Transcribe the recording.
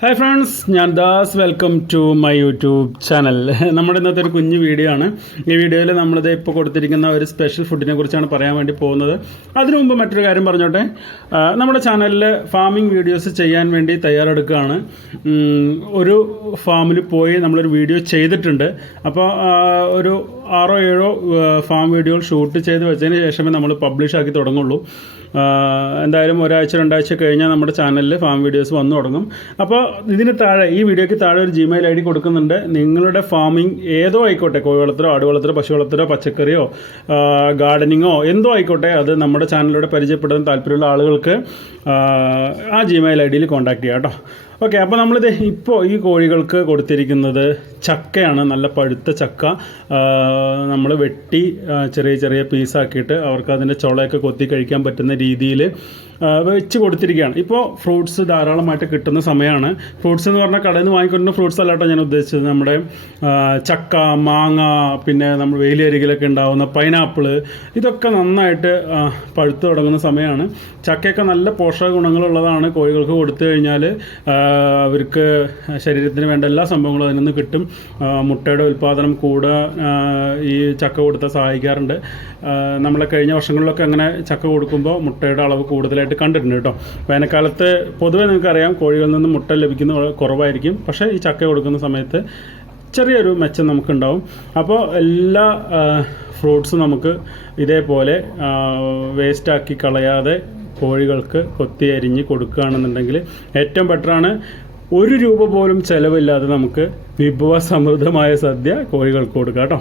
Hi friends ഞാൻ Das. Welcome to my YouTube channel നമ്മുടെ ഇന്നത്തെ ഒരു കുഞ്ഞു വീഡിയോ ആണ്. ഈ വീഡിയോയിൽ നമ്മളിത് ഇപ്പോൾ കൊടുത്തിരിക്കുന്ന ഒരു സ്പെഷ്യൽ ഫുഡിനെ കുറിച്ചാണ് പറയാൻ വേണ്ടി പോകുന്നത്. അതിനു മുമ്പ് മറ്റൊരു കാര്യം പറഞ്ഞോട്ടെ. നമ്മുടെ ചാനലിൽ ഫാമിംഗ് വീഡിയോസ് ചെയ്യാൻ വേണ്ടി തയ്യാറെടുക്കുകയാണ്. ഒരു ഫാമിൽ പോയി നമ്മളൊരു വീഡിയോ ചെയ്തിട്ടുണ്ട്. അപ്പോൾ ഒരു ആറോ ഏഴോ ഫാം വീഡിയോകൾ ഷൂട്ട് ചെയ്ത് വെച്ചതിന് ശേഷമേ നമ്മൾ പബ്ലിഷ് ആക്കി തുടങ്ങുള്ളൂ. എന്തായാലും ഒരാഴ്ച രണ്ടാഴ്ച കഴിഞ്ഞാൽ നമ്മുടെ ചാനലിൽ ഫാം വീഡിയോസ് വന്നു തുടങ്ങും. അപ്പോൾ ഇതിന് താഴെ ഈ വീഡിയോയ്ക്ക് താഴെ ഒരു ജിമെയിൽ ഐ ഡി കൊടുക്കുന്നുണ്ട്. നിങ്ങളുടെ ഫാമിംഗ് ഏതോ ആയിക്കോട്ടെ കോഴി വളർത്തലോ ആട് വളർത്തലോ പശു വളർത്തലോ പച്ചക്കറിയോ ഗാർഡനിങ്ങോ എന്തോ ആയിക്കോട്ടെ അത് നമ്മുടെ ചാനലിലൂടെ പരിചയപ്പെടാൻ താല്പര്യമുള്ള ആളുകൾക്ക് ആ, ജിമെയിൽ ഐ ഡിയിൽ കോൺടാക്ട് ചെയ്യാം കേട്ടോ. ഓക്കെ അപ്പോൾ നമ്മളിത് ഇപ്പോൾ ഈ കോഴികൾക്ക് കൊടുത്തിരിക്കുന്നത് ചക്കയാണ് നല്ല പഴുത്ത ചക്ക. നമ്മൾ വെട്ടി ചെറിയ ചെറിയ പീസാക്കിയിട്ട് അവർക്ക് അതിന്റെ ചുളയൊക്കെ കൊത്തി കഴിക്കാൻ പറ്റുന്ന രീതിയിൽ വെച്ച് കൊടുത്തിരിക്കുകയാണ്. ഇപ്പോൾ ഫ്രൂട്ട്സ് ധാരാളമായിട്ട് കിട്ടുന്ന സമയമാണ് ഫ്രൂട്ട്സ് എന്ന് പറഞ്ഞാൽ കടയിൽ നിന്ന് വാങ്ങിക്കൊണ്ടുന്ന ഫ്രൂട്ട്സ് അല്ലാട്ടോ ഞാൻ ഉദ്ദേശിച്ചത്. നമ്മുടെ ചക്ക മാങ്ങ പിന്നെ നമ്മൾ വേലിയരികിലൊക്കെ ഉണ്ടാവുന്ന പൈനാപ്പിൾ ഇതൊക്കെ നന്നായിട്ട് പഴുത്ത് തുടങ്ങുന്ന സമയമാണ് ചക്കയൊക്കെ നല്ല പോഷക ഗുണങ്ങളുള്ളതാണ്. കോഴികൾക്ക് കൊടുത്തു കഴിഞ്ഞാൽ അവർക്ക് ശരീരത്തിന് വേണ്ട എല്ലാ സംഭവങ്ങളും അതിൽ നിന്ന് കിട്ടും. മുട്ടയുടെ ഉൽപ്പാദനം കൂടെ ഈ ചക്ക കൊടുത്താൽ സഹായിക്കാറുണ്ട്. നമ്മളെ കഴിഞ്ഞ വർഷങ്ങളിലൊക്കെ അങ്ങനെ ചക്ക കൊടുക്കുമ്പോൾ മുട്ടയുടെ അളവ് കൂടുതലായിട്ട് കണ്ടിട്ടുണ്ട് കേട്ടോ. വേനൽക്കാലത്ത് പൊതുവെ നിങ്ങൾക്കറിയാം കോഴികളിൽ നിന്ന് മുട്ട ലഭിക്കുന്ന കുറവായിരിക്കും. പക്ഷേ ഈ ചക്ക കൊടുക്കുന്ന സമയത്ത് ചെറിയൊരു മെച്ചം നമുക്കുണ്ടാവും. അപ്പോൾ എല്ലാ ഫ്രൂട്ട്സും നമുക്ക് ഇതേപോലെ വേസ്റ്റാക്കി കളയാതെ കോഴികൾക്ക് കൊത്തി അരിഞ്ഞ് കൊടുക്കുകയാണെന്നുണ്ടെങ്കിൽ ഏറ്റവും ബെറ്ററാണ് ഒരു രൂപ പോലും ചിലവില്ലാതെ നമുക്ക് വിഭവസമൃദ്ധമായ സദ്യ കോഴികൾക്ക് കൊടുക്കാം കേട്ടോ.